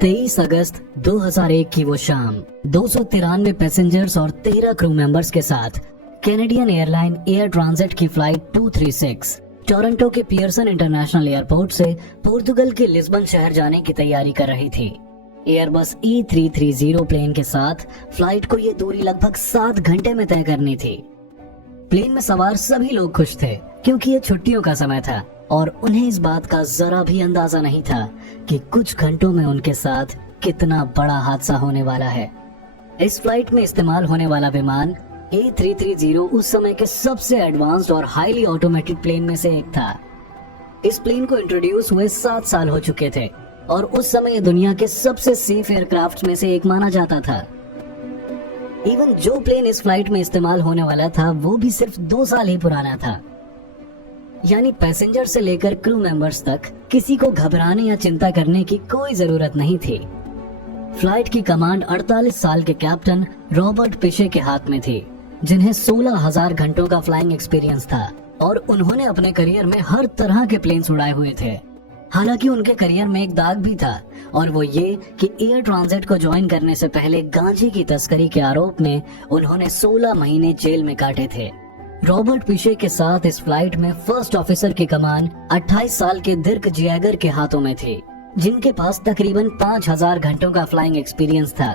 23 अगस्त 2001 की वो शाम 293 पैसेंजर्स और 13 क्रू मेंबर्स के साथ कैनेडियन एयरलाइन एयर ट्रांजिट की फ्लाइट 236 टोरंटो के पियर्सन इंटरनेशनल एयरपोर्ट से पोर्तुगल के लिस्बन शहर जाने की तैयारी कर रही थी। एयरबस E330 प्लेन के साथ फ्लाइट को ये दूरी लगभग 7 घंटे में तय करनी थी। प्लेन में सवार सभी लोग खुश थे क्योंकि ये छुट्टियों का समय था और उन्हें इस बात का जरा भी अंदाजा नहीं था कि कुछ घंटों में उनके साथ कितना बड़ा हादसा होने वाला है। इस फ्लाइट में इस्तेमाल होने वाला विमान E330 उस समय के सबसे एडवांस्ड और हाईली ऑटोमेटेड प्लेन में से एक था। इस प्लेन को इंट्रोड्यूस हुए 7 साल हो चुके थे और उस समय ये दुनिया के सबसे सेफ एयरक्राफ्ट में से एक माना जाता था। इवन जो प्लेन इस फ्लाइट में इस्तेमाल होने वाला था वो भी सिर्फ 2 साल ही पुराना था। यानी पैसेंजर से लेकर क्रू मेंबर्स तक किसी को घबराने या चिंता करने की कोई जरूरत नहीं थी। फ्लाइट की कमांड 48 साल के कैप्टन रॉबर्ट पिशे के हाथ में थी, जिन्हें 16,000 घंटों का फ्लाइंग एक्सपीरियंस था और उन्होंने अपने करियर में हर तरह के प्लेन्स उड़ाए हुए थे। हालांकि उनके करियर में एक दाग भी था और वो ये कि एयर ट्रांजिट को ज्वाइन करने से पहले गांजे की तस्करी के आरोप में उन्होंने 16 महीने जेल में काटे थे। रॉबर्ट पिशे के साथ इस फ्लाइट में फर्स्ट ऑफिसर की कमान 28 साल के दिर्क जियागर के हाथों में थी, जिनके पास तकरीबन 5,000 घंटों का फ्लाइंग एक्सपीरियंस था।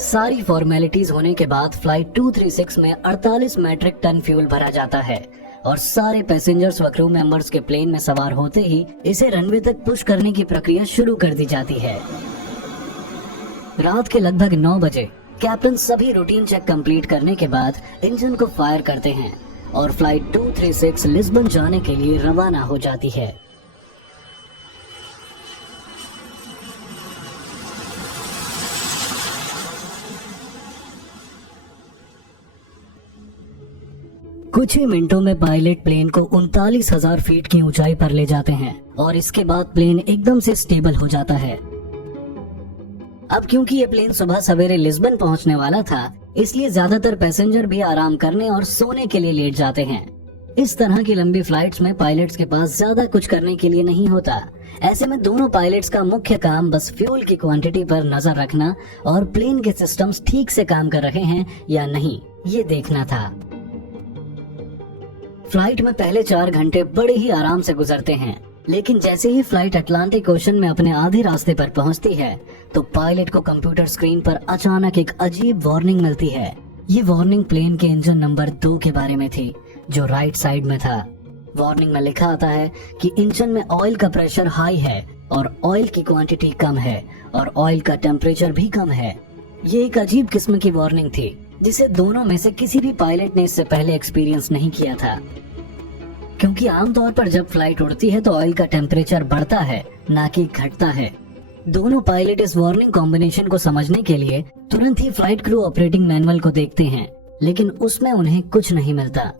सारी फॉर्मेलिटीज होने के बाद फ्लाइट 236 में 48 मैट्रिक टन फ्यूल भरा जाता है और सारे पैसेंजर्स व क्रू मेंबर्स के प्लेन में सवार होते ही इसे रनवे तक पुश करने की प्रक्रिया शुरू कर दी जाती है। रात के लगभग 9 बजे कैप्टन सभी रूटीन चेक कंप्लीट करने के बाद इंजन को फायर करते हैं और फ्लाइट 236 लिस्बन जाने के लिए रवाना हो जाती है। कुछ ही मिनटों में पायलट प्लेन को 39,000 फीट की ऊंचाई पर ले जाते हैं और इसके बाद प्लेन एकदम से स्टेबल हो जाता है। अब क्योंकि ये प्लेन सुबह सवेरे लिस्बन पहुंचने वाला था, इसलिए ज्यादातर पैसेंजर भी आराम करने और सोने के लिए लेट जाते हैं। इस तरह की लंबी फ्लाइट्स में पायलट्स के पास ज्यादा कुछ करने के लिए नहीं होता। ऐसे में दोनों पायलट्स का मुख्य काम बस फ्यूल की क्वांटिटी पर नजर रखना और प्लेन के सिस्टम्स ठीक से काम कर रहे हैं या नहीं, ये देखना था। फ्लाइट में पहले 4 घंटे बड़े ही आराम से गुजरते हैं, लेकिन जैसे ही फ्लाइट अटलांटिक ओशन में अपने आधे रास्ते पर पहुंचती है तो पायलट को कंप्यूटर स्क्रीन पर अचानक एक अजीब वार्निंग मिलती है। ये वार्निंग प्लेन के इंजन नंबर 2 के बारे में थी, जो राइट साइड में था। वार्निंग में लिखा आता है कि इंजन में ऑयल का प्रेशर हाई है और ऑयल की क्वांटिटी कम है और ऑयल का टेम्परेचर भी कम है। ये एक अजीब किस्म की वार्निंग थी जिसे दोनों में से किसी भी पायलट ने इससे पहले एक्सपीरियंस नहीं किया था, क्योंकि आमतौर पर जब फ्लाइट उड़ती है तो ऑयल का टेम्परेचर बढ़ता है, ना कि घटता है। दोनों पायलट इस वार्निंग कॉम्बिनेशन को समझने के लिए तुरंत ही फ्लाइट क्रू ऑपरेटिंग मैनुअल को देखते हैं, लेकिन उसमें उन्हें कुछ नहीं मिलता।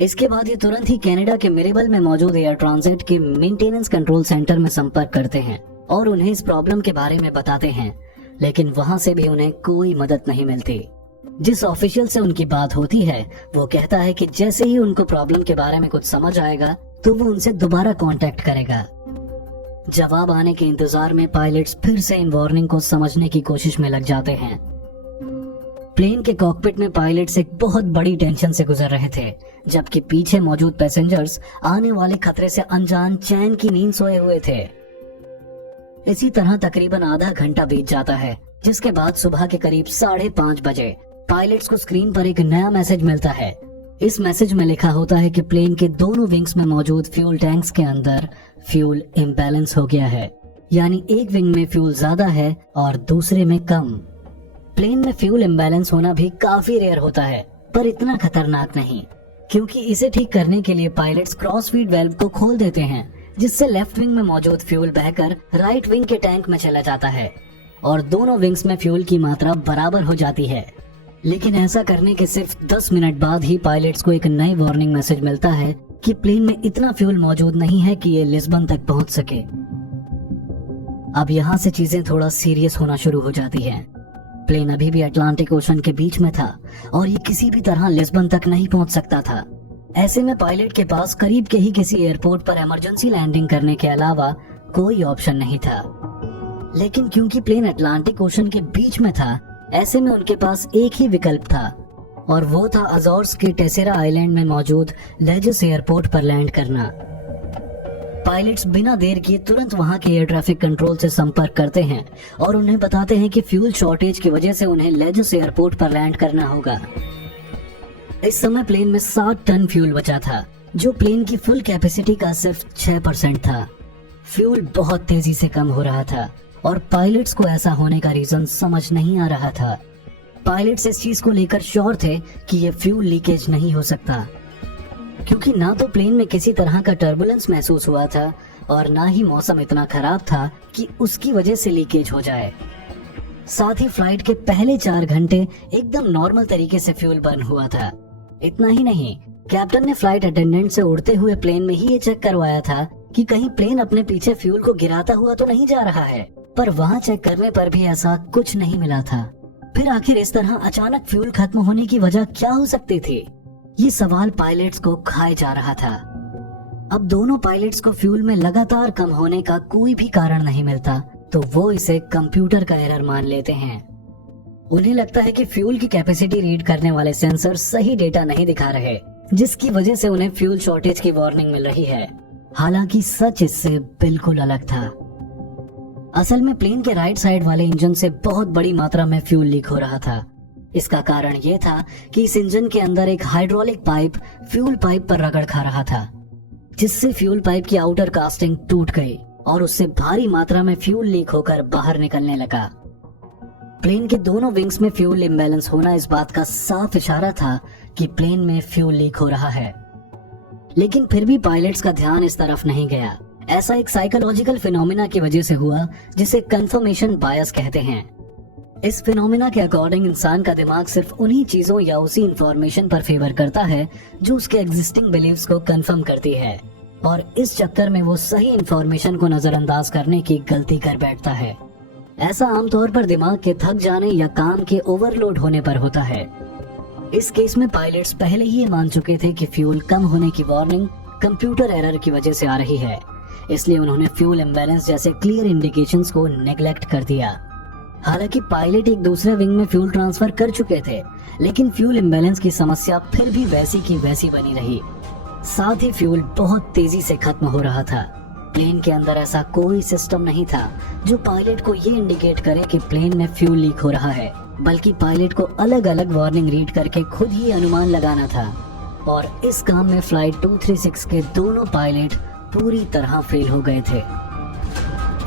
इसके बाद ये तुरंत ही कनाडा के मिरेबल में मौजूद एयर ट्रांजिट के मेंटेनेंस कंट्रोल सेंटर में संपर्क करते हैं और उन्हें इस प्रॉब्लम के बारे में बताते हैं, लेकिन वहां से भी उन्हें कोई मदद नहीं मिलती। जिस ऑफिशियल से उनकी बात होती है वो कहता है कि जैसे ही उनको प्रॉब्लम के बारे में कुछ समझ आएगा तो वो उनसे दोबारा कांटेक्ट करेगा। जवाब आने के इंतजार में पायलट्स फिर से इन वार्निंग को समझने की कोशिश में लग जाते हैं। प्लेन के कॉकपिट में पायलट्स एक बहुत बड़ी टेंशन से गुजर रहे थे, जबकि पीछे मौजूद पैसेंजर्स आने वाले खतरे से अनजान चैन की नींद सोए हुए थे। इसी तरह तकरीबन आधा घंटा बीत जाता है, जिसके बाद सुबह के करीब 5:30 बजे पायलट्स को स्क्रीन पर एक नया मैसेज मिलता है। इस मैसेज में लिखा होता है कि प्लेन के दोनों विंग्स में मौजूद फ्यूल टैंक्स के अंदर फ्यूल इम्बैलेंस हो गया है, यानी एक विंग में फ्यूल ज्यादा है और दूसरे में कम। प्लेन में फ्यूल इम्बैलेंस होना भी काफी रेयर होता है, पर इतना खतरनाक नहीं, क्योंकि इसे ठीक करने के लिए पायलट्स क्रॉस फीड वाल्व को खोल देते हैं, जिससे लेफ्ट विंग में मौजूद फ्यूल बहकर राइट विंग के टैंक में चला जाता है और दोनों विंग्स में फ्यूल की मात्रा बराबर हो जाती है। लेकिन ऐसा करने के सिर्फ 10 मिनट बाद ही पायलट्स को एक नई वार्निंग मैसेज मिलता है कि प्लेन में इतना फ्यूल मौजूद नहीं है कि ये लिस्बन तक पहुंच सके। अब यहाँ से चीजें थोड़ा सीरियस होना शुरू हो जाती हैं। प्लेन अभी भी अटलांटिक ओशन के बीच में था और ये किसी भी तरह लिस्बन तक नहीं पहुंच सकता था। ऐसे में पायलट के पास करीब के ही किसी एयरपोर्ट पर इमरजेंसी लैंडिंग करने के अलावा कोई ऑप्शन नहीं था। लेकिन क्योंकि प्लेन अटलांटिक ओशन के बीच में था, ऐसे में उनके पास एक ही विकल्प था और वो था अजोर्स के टेसेरा आइलैंड में मौजूद लेजस एयरपोर्ट पर लैंड करना। पायलट्स बिना देर किए तुरंत वहां के एयर ट्रैफिक कंट्रोल से संपर्क करते हैं और उन्हें बताते हैं कि फ्यूल शॉर्टेज की वजह से उन्हें लेजस एयरपोर्ट पर लैंड करना होगा। इस समय प्लेन में 60 टन फ्यूल बचा था, जो प्लेन की फुल कैपेसिटी का सिर्फ 6% था। फ्यूल बहुत तेजी से कम हो रहा था और पायलट्स को ऐसा होने का रीजन समझ नहीं आ रहा था। पायलट्स इस चीज को लेकर श्योर थे कि ये फ्यूल लीकेज नहीं हो सकता, क्योंकि ना तो प्लेन में किसी तरह का टर्बुलेंस महसूस हुआ था और ना ही मौसम इतना खराब था कि उसकी वजह से लीकेज हो जाए। साथ ही फ्लाइट के पहले 4 घंटे एकदम नॉर्मल तरीके से फ्यूल बर्न हुआ था। इतना ही नहीं, कैप्टन ने फ्लाइट अटेंडेंट से उड़ते हुए प्लेन में ही ये चेक करवाया था कि कहीं प्लेन अपने पीछे फ्यूल को गिराता हुआ तो नहीं जा रहा है, पर वहाँ चेक करने पर भी ऐसा कुछ नहीं मिला था। फिर आखिर इस तरह अचानक फ्यूल खत्म होने की वजह क्या हो सकती थी? ये सवाल पायलट्स को खाए जा रहा था। अब दोनों पायलट्स को फ्यूल में लगातार कम होने का कोई भी कारण नहीं मिलता, तो वो इसे कंप्यूटर का एरर मान लेते हैं। उन्हें लगता है कि फ्यूल की कैपेसिटी रीड करने वाले सेंसर सही डेटा नहीं दिखा रहे, जिसकी वजह से उन्हें फ्यूल शॉर्टेज की वार्निंग मिल रही है। हालांकि सच इससे बिल्कुल अलग था। असल में प्लेन के राइट साइड वाले इंजन से बहुत बड़ी मात्रा में फ्यूल लीक हो रहा था। इसका कारण यह था कि इस इंजन के अंदर एक हाइड्रोलिक पाइप फ्यूल पाइप पर रगड़ खा रहा था, जिससे फ्यूल पाइप की आउटर कास्टिंग टूट गई और उससे भारी मात्रा में फ्यूल लीक होकर बाहर निकलने लगा। प्लेन के दोनों विंग्स में फ्यूल इम्बैलेंस होना इस बात का साफ इशारा था कि प्लेन में फ्यूल लीक हो रहा है। लेकिन फिर भी पायलट्स का ध्यान इस तरफ नहीं गया। ऐसा एक साइकोलॉजिकल फिनोमिना की वजह से हुआ जिसे कंफर्मेशन बायस कहते हैं। इस फिनोमिना के अकॉर्डिंग इंसान का दिमाग सिर्फ उन्हीं चीजों या उसी इंफॉर्मेशन पर फेवर करता है जो उसके एग्जिस्टिंग बिलीव्स को कंफर्म करती है, और इस चक्कर में वो सही इंफॉर्मेशन को नजरअंदाज करने की गलती कर बैठता है। ऐसा आमतौर पर दिमाग के थक जाने या काम के ओवरलोड होने पर होता है। इस केस में पायलट्स पहले ही ये मान चुके थे कि फ्यूल कम होने की वार्निंग कंप्यूटर एरर की वजह से आ रही है, इसलिए उन्होंने फ्यूल इम्बैलेंस जैसे क्लियर इंडिकेशंस को नेग्लेक्ट कर दिया। हालांकि पायलट एक दूसरे विंग में फ्यूल ट्रांसफर कर चुके थे, लेकिन फ्यूल इम्बैलेंस की समस्या फिर भी वैसी की वैसी बनी रही। साथ ही फ्यूल बहुत तेजी से खत्म हो रहा था। प्लेन के अंदर ऐसा कोई सिस्टम नहीं था जो पायलट को ये इंडिकेट करे कि प्लेन में फ्यूल लीक हो रहा है, बल्कि पायलट को अलग अलग वार्निंग रीड करके खुद ही अनुमान लगाना था। और इस काम में फ्लाइट 236 के दोनों पायलट पूरी तरह फेल हो गए थे।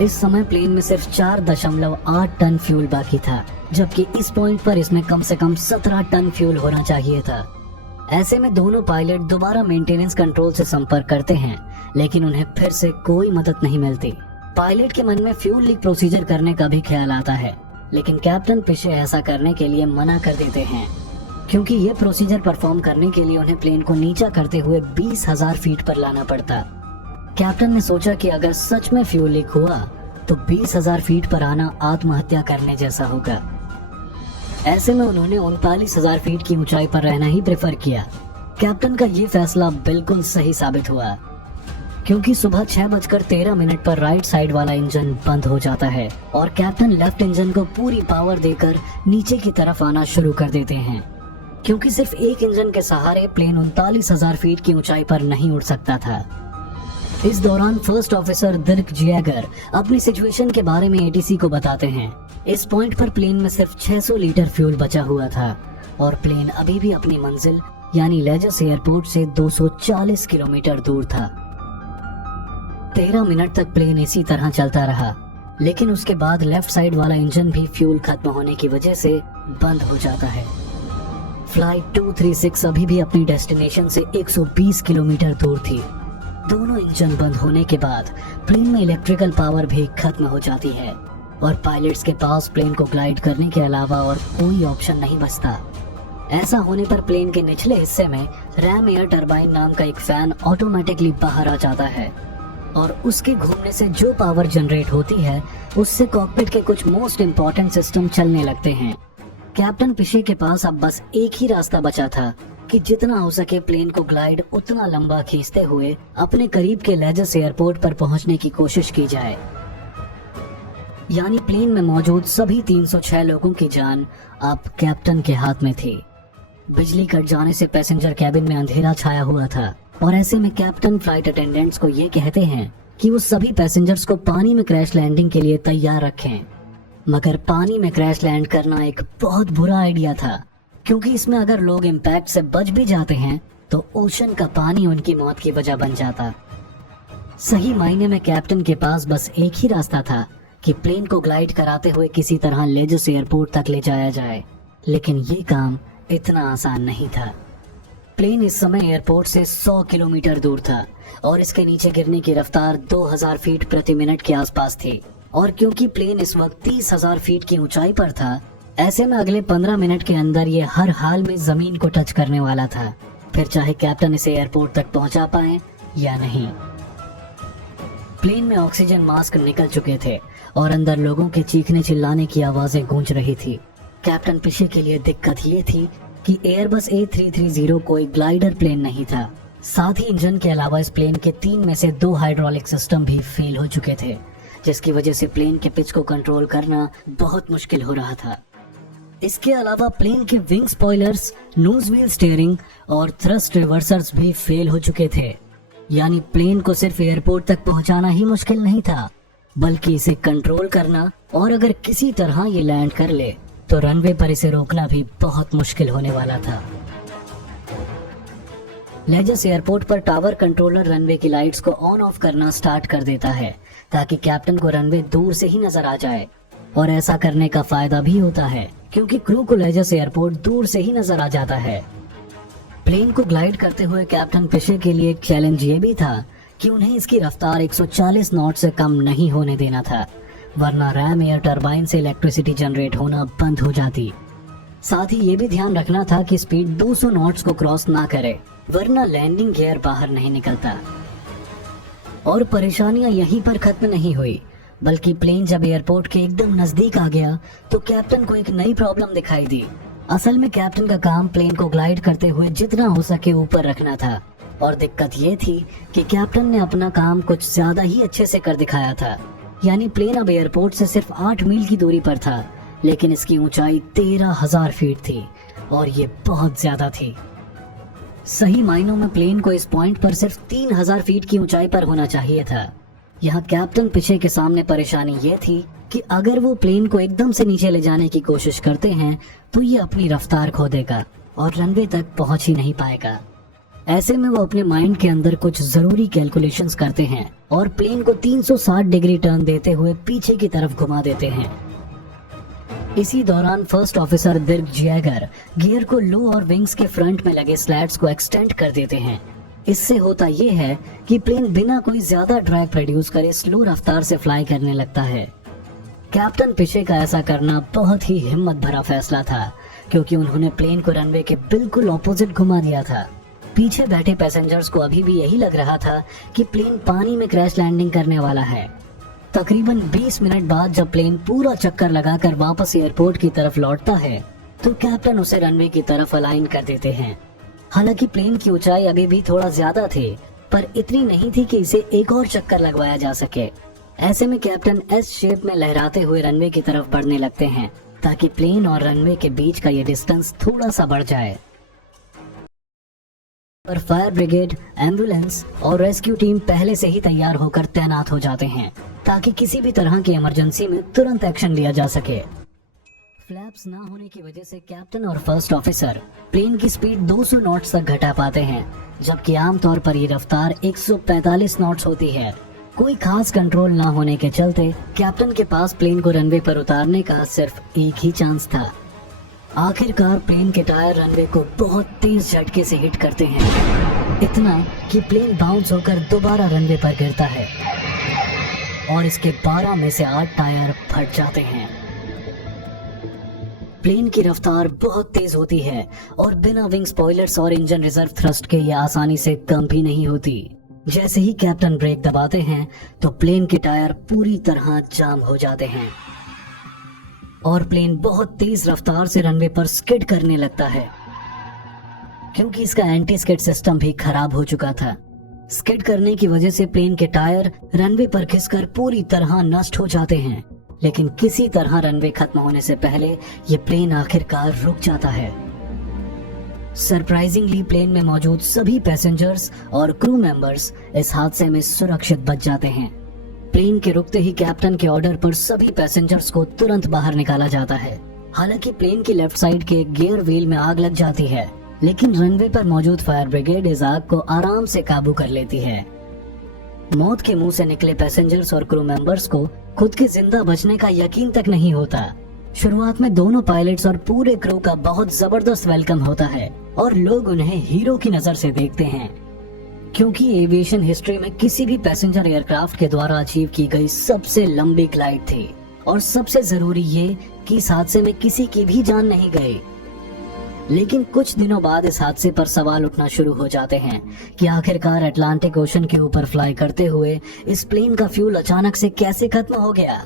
इस समय प्लेन में सिर्फ 4.8 टन फ्यूल बाकी था, जबकि इस पॉइंट पर इसमें कम से कम 17 टन फ्यूल होना चाहिए था। ऐसे में दोनों पायलट दोबारा मेंटेनेंस कंट्रोल से संपर्क करते हैं, लेकिन उन्हें फिर से कोई मदद नहीं मिलती। पायलट के मन में फ्यूल लीक प्रोसीजर करने का भी ख्याल आता है, लेकिन कैप्टन पिशे ऐसा करने के लिए मना कर देते हैं, क्योंकि ये प्रोसीजर परफॉर्म करने के लिए उन्हें प्लेन को नीचा करते हुए 20,000 फीट पर लाना पड़ता। कैप्टन ने सोचा कि अगर सच में फ्यूल लीक हुआ तो 20,000 फीट पर आना आत्महत्या करने जैसा होगा। ऐसे में उन्होंने 39,000 फीट की ऊंचाई पर रहना ही प्रेफर किया। कैप्टन का ये फैसला बिल्कुल सही साबित हुआ, क्योंकि सुबह 6:13 पर राइट साइड वाला इंजन बंद हो जाता है और कैप्टन लेफ्ट इंजन को पूरी पावर देकर नीचे की तरफ आना शुरू कर देते हैं, क्योंकि सिर्फ एक इंजन के सहारे प्लेन 39,000 फीट की ऊंचाई पर नहीं उड़ सकता था। इस दौरान फर्स्ट ऑफिसर दिर्क जियागर अपनी सिचुएशन के बारे में एटीसी को बताते हैं। इस पॉइंट पर प्लेन में सिर्फ 600 लीटर फ्यूल बचा हुआ था और प्लेन अभी भी अपनी मंजिल यानी लेजस एयरपोर्ट से 240 किलोमीटर दूर था। 13 मिनट तक प्लेन इसी तरह चलता रहा, लेकिन उसके बाद लेफ्ट साइड वाला इंजन भी फ्यूल खत्म होने की वजह से बंद हो जाता है। फ्लाइट 236 अभी भी अपनी डेस्टिनेशन से 120 किलोमीटर दूर थी। दोनों इंजन बंद होने के बाद प्लेन में इलेक्ट्रिकल पावर भी खत्म हो जाती है और पायलट्स के पास प्लेन को ग्लाइड करने के अलावा और कोई ऑप्शन नहीं बचता। ऐसा होने पर प्लेन के निचले हिस्से में रैम एयर टरबाइन नाम का एक फैन ऑटोमेटिकली बाहर आ जाता है और उसके घूमने से जो पावर जनरेट होती है उससे कॉकपिट के कुछ मोस्ट इम्पोर्टेंट सिस्टम चलने लगते हैं। कैप्टन पिशे के पास अब बस एक ही रास्ता बचा था कि जितना हो सके प्लेन को ग्लाइड उतना लंबा खींचते हुए अपने करीब के लेजस एयरपोर्ट पर पहुंचने की कोशिश की जाए। यानी प्लेन में मौजूद सभी 306 लोगों की जान अब कैप्टन के हाथ में थी। बिजली कट जाने से पैसेंजर कैबिन में अंधेरा छाया हुआ था और ऐसे में कैप्टन फ्लाइट अटेंडेंट्स को ये कहते हैं कि वो सभी पैसेंजर्स को पानी में क्रैश लैंडिंग के लिए तैयार रखें। मगर पानी में क्रैश लैंड करना एक बहुत बुरा आइडिया था, क्योंकि इसमें अगर लोग इम्पैक्ट से बच भी जाते हैं तो ओशन का पानी उनकी मौत की वजह बन जाता। सही मायने में कैप्टन के पास बस एक ही रास्ता था कि प्लेन को ग्लाइड कराते हुए किसी तरह लेजस एयरपोर्ट तक ले जाया जाए, लेकिन ये काम इतना आसान नहीं था। प्लेन इस समय एयरपोर्ट से 100 किलोमीटर दूर था और इसके नीचे गिरने की रफ्तार 2000 फीट प्रति मिनट के आसपास थी। और क्योंकि प्लेन इस वक्त 30,000 फीट की ऊंचाई पर था, ऐसे में अगले 15 मिनट के अंदर ये हर हाल में जमीन को टच करने वाला था, फिर चाहे कैप्टन इसे एयरपोर्ट तक पहुंचा पाए या नहीं। प्लेन में ऑक्सीजन मास्क निकल चुके थे और अंदर लोगों के चीखने चिल्लाने की आवाजें गूंज रही थी। कैप्टन पिशे के लिए दिक्कत ये थी कि एयरबस A330 कोई ग्लाइडर प्लेन नहीं था। साथ ही इंजन के अलावा इस प्लेन के 3 में से 2 हाइड्रोलिक सिस्टम भी फेल हो चुके थे, जिसकी वजह से प्लेन के पिच को कंट्रोल करना बहुत मुश्किल हो रहा था। इसके अलावा प्लेन के wing spoilers, nose wheel steering और थ्रस्ट रिवर्सर्स भी फेल हो चुके थे। यानी प्लेन को सिर्फ एयरपोर्ट तक पहुंचाना ही मुश्किल नहीं था, बल्कि इसे कंट्रोल करना और अगर किसी तरह ये लैंड कर ले तो रनवे पर इसे रोकना भी बहुत मुश्किल होने वाला था। लेजस एयरपोर्ट पर टावर कंट्रोलर रनवे की लाइट्स को ऑन ऑफ करना स्टार्ट कर देता है ताकि कैप्टन को रनवे दूर से ही नजर आ जाए। और ऐसा करने का फायदा भी होता है क्योंकि क्रू को लेजस एयरपोर्ट दूर से ही नजर आ जाता है। प्लेन को ग्लाइड करते हुए कैप्टन पिशे के लिए एक चैलेंज ये भी था कि उन्हें इसकी रफ्तार 140 नॉट से कम नहीं होने देना था, वरना रैम एयर टरबाइन से इलेक्ट्रिसिटी जनरेट होना बंद हो जाती। साथ ही ये भी ध्यान रखना था कि स्पीड 200 नॉट्स को क्रॉस ना करे, वरना लैंडिंग गियर बाहर नहीं निकलता। और परेशानियां यहीं पर खत्म नहीं हुई, बल्कि प्लेन जब एयरपोर्ट के एकदम नजदीक आ गया तो कैप्टन को एक नई प्रॉब्लम दिखाई दी। असल में कैप्टन का काम प्लेन को ग्लाइड करते हुए जितना हो सके ऊपर रखना था, और दिक्कत ये थी कि कैप्टन ने अपना काम कुछ ज्यादा ही अच्छे से कर दिखाया था। यानी प्लेन अब एयरपोर्ट से सिर्फ 8 मील की दूरी पर था, लेकिन इसकी ऊंचाई 13,000 फीट थी और ये बहुत ज्यादा थी। सही मायनों में प्लेन को इस पॉइंट पर सिर्फ 3,000 फीट की ऊंचाई पर होना चाहिए था। यहाँ कैप्टन पिशे के सामने परेशानी ये थी कि अगर वो प्लेन को एकदम से नीचे ले जाने की कोशिश करते हैं तो ये अपनी रफ्तार खो देगा और रनवे तक पहुंच ही नहीं पाएगा। ऐसे में वो अपने माइंड के अंदर कुछ जरूरी कैलकुलेशंस करते हैं और प्लेन को 360 डिग्री टर्न देते हुए पीछे की तरफ घुमा देते हैं। इसी दौरान फर्स्ट ऑफिसर दिर्क जैगर गियर को लो और विंग्स के फ्रंट में लगे स्लैट्स को एक्सटेंड कर देते हैं। इससे होता ये है कि प्लेन बिना कोई ज्यादा ड्रैग प्रोड्यूस करे स्लो रफ्तार से फ्लाई करने लगता है। कैप्टन पिशे का ऐसा करना बहुत ही हिम्मत भरा फैसला था, क्योंकि उन्होंने प्लेन को रनवे के बिल्कुल ऑपोजिट घुमा दिया था। पीछे बैठे पैसेंजर्स को अभी भी यही लग रहा था कि प्लेन पानी में क्रैश लैंडिंग करने वाला है। तकरीबन 20 मिनट बाद जब प्लेन पूरा चक्कर लगाकर वापस एयरपोर्ट की तरफ लौटता है तो कैप्टन उसे रनवे की तरफ अलाइन कर देते हैं। हालांकि प्लेन की ऊंचाई अभी भी थोड़ा ज्यादा थी, पर इतनी नहीं थी कि इसे एक और चक्कर लगवाया जा सके। ऐसे में कैप्टन एस शेप में लहराते हुए रनवे की तरफ बढ़ने लगते हैं ताकि प्लेन और रनवे के बीच का ये डिस्टेंस थोड़ा सा बढ़ जाए। पर फायर ब्रिगेड, एम्बुलेंस और रेस्क्यू टीम पहले से ही तैयार होकर तैनात हो जाते हैं ताकि किसी भी तरह की इमरजेंसी में तुरंत एक्शन लिया जा सके। फ्लैप्स ना होने की वजह से कैप्टन और फर्स्ट ऑफिसर प्लेन की स्पीड 200 नॉट्स तक घटा पाते हैं, जबकि आमतौर पर ये रफ्तार 145 नॉट्स होती है। कोई खास कंट्रोल ना होने के चलते कैप्टन के पास प्लेन को रनवे पर उतारने का सिर्फ एक ही चांस था। आखिरकार प्लेन के टायर रनवे को बहुत तेज झटके से हिट करते हैं, इतना कि प्लेन बाउंस होकर दोबारा रनवे पर गिरता है और इसके 12 में से 8 टायर फट जाते हैं। प्लेन की रफ्तार बहुत तेज होती है और बिना विंग स्पॉयलर्स और इंजन रिजर्व थ्रस्ट के ये आसानी से कम भी नहीं होती। जैसे ही कैप्टन ब्रेक दबाते हैं तो प्लेन के टायर पूरी तरह जाम हो जाते हैं और प्लेन बहुत तेज रफ्तार से रनवे पर स्किड करने लगता है, क्योंकि इसका एंटी स्किड सिस्टम भी खराब हो चुका था। स्किड करने की वजह से प्लेन के टायर रनवे पर खिसकर पूरी तरह नष्ट हो जाते हैं लेकिन किसी तरह रनवे खत्म होने से पहले ये प्लेन आखिरकार रुक जाता है। सरप्राइजिंगली प्लेन में मौजूद सभी पैसेंजर्स और क्रू मेंबर्स इस हादसे में सुरक्षित बच जाते हैं। प्लेन के रुकते ही कैप्टन के ऑर्डर पर सभी पैसेंजर्स को तुरंत बाहर निकाला जाता है। हालांकि प्लेन की लेफ्ट साइड के गियर व्हील में आग लग जाती है, लेकिन रनवे पर मौजूद फायर ब्रिगेड इस आग को आराम से काबू कर लेती है। मौत के मुंह से निकले पैसेंजर्स और क्रू मेंबर्स को खुद के जिंदा बचने का यकीन तक नहीं होता। शुरुआत में दोनों पायलट्स और पूरे क्रू का बहुत जबरदस्त वेलकम होता है और लोग उन्हें हीरो की नजर से देखते हैं, क्योंकि एविएशन हिस्ट्री में किसी भी पैसेंजर एयरक्राफ्ट के द्वारा अचीव की गई सबसे लंबी ग्लाइड थी। और सबसे जरूरी ये कि इस हादसे में किसी की भी जान नहीं गई। लेकिन कुछ दिनों बाद इस हादसे पर सवाल उठना शुरू हो जाते हैं कि आखिरकार अटलांटिक ओशन के ऊपर फ्लाई करते हुए इस प्लेन का फ्यूल अचानक से कैसे खत्म हो गया।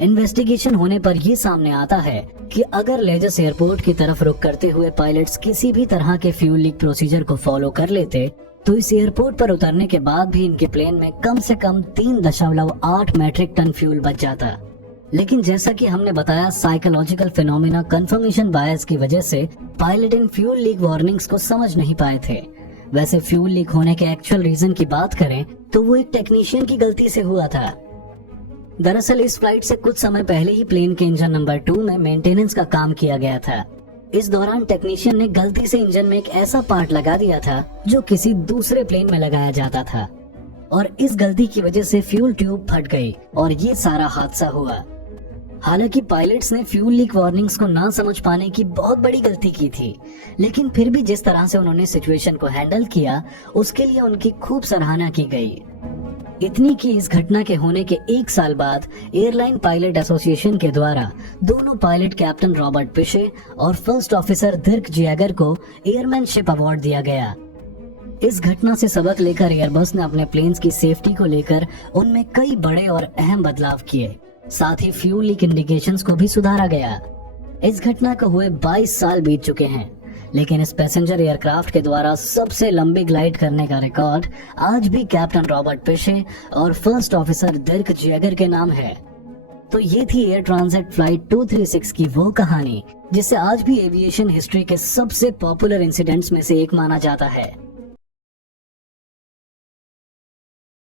इन्वेस्टिगेशन होने पर यह सामने आता है कि अगर लेजस एयरपोर्ट की तरफ रुक करते हुए पायलट्स किसी भी तरह के फ्यूल लीक प्रोसीजर को फॉलो कर लेते तो इस एयरपोर्ट पर उतरने के बाद भी इनके प्लेन में कम से कम 3.8 मैट्रिक टन फ्यूल बच जाता। लेकिन जैसा कि हमने बताया, साइकोलॉजिकल फिनोमेना कंफर्मेशन बायस की वजह से pilot in fuel leak warnings को समझ नहीं पाए थे। वैसे फ्यूल लीक होने के एक्चुअल रीजन की बात करें तो वो एक टेक्नीशियन की गलती से हुआ था। दरअसल इस फ्लाइट से कुछ समय पहले ही प्लेन के इंजन नंबर 2 में मेंटेनेंस का काम किया गया था। इस दौरान टेक्नीशियन ने गलती से इंजन में एक ऐसा पार्ट लगा दिया था जो किसी दूसरे प्लेन में लगाया जाता था, और इस गलती की वजह से फ्यूल ट्यूब फट गई और ये सारा हादसा हुआ। हालांकि पायलट्स ने फ्यूल लीक वार्निंग्स को ना समझ पाने की बहुत बड़ी गलती की थी, लेकिन फिर भी जिस तरह से उन्होंने सिचुएशन को हैंडल किया उसके लिए उनकी खूब सराहना की गई। इतनी कि इस घटना के होने के 1 साल बाद एयरलाइन पायलट एसोसिएशन के द्वारा दोनों पायलट कैप्टन रॉबर्ट पिशे और फर्स्ट ऑफिसर दिर्क जैगर को एयरमैनशिप अवार्ड दिया गया। इस घटना से सबक लेकर एयरबस ने अपने प्लेन्स की सेफ्टी को लेकर उनमें कई बड़े और अहम बदलाव किए। साथ ही फ्यूल लीक इंडिकेशंस को भी सुधारा गया। इस घटना को हुए 22 साल बीत चुके हैं, लेकिन इस पैसेंजर एयरक्राफ्ट के द्वारा सबसे लंबी ग्लाइड करने का रिकॉर्ड आज भी कैप्टन रॉबर्ट पिशे और फर्स्ट ऑफिसर दिर्क जैगर के नाम है। तो ये थी एयर ट्रांजिट फ्लाइट 236 की वो कहानी जिसे आज भी एविएशन हिस्ट्री के सबसे पॉपुलर इंसिडेंट्स में से एक माना जाता है।